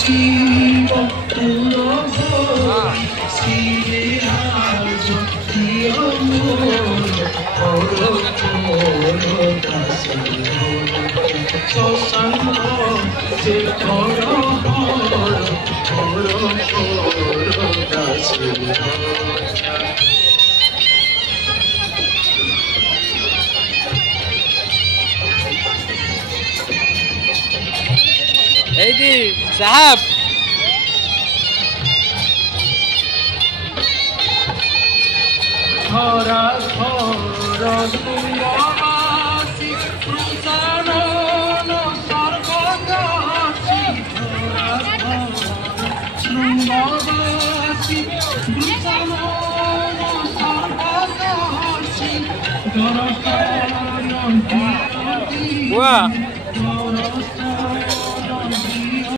জীব পুরো সিরে আজ প্রিয় মোর করো করো দাসী সসঙ্গ যে করো করো করো দাসী এইদি সাহেব খরা খরা সুন্দরবাসী প্রসারণ সর্বদাসী খরা খরা সুন্দরবাসী প্রসারণ সর্বদাসী দরকার ওয়া